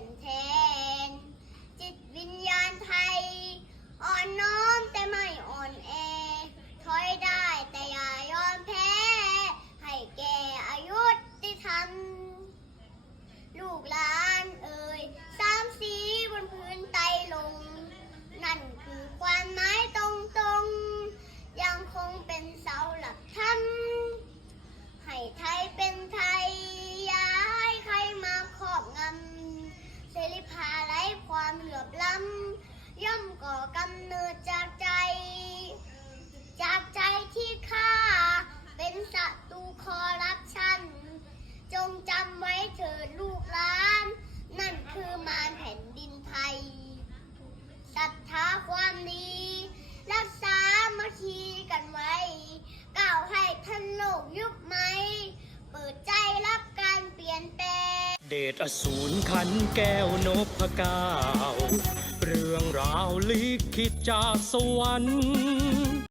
นแท้ ความเหลือมล้ำ ย่อมก่อกำเนิดจากใจ จากใจที่ข้าเป็นศัตรูคอรับชัน จงจำไว้เถิดลูกหลาน นั่นคือหมา เดชอสูรขันแก้วนพกาว เรื่องราวลิขิตจากสวรรค์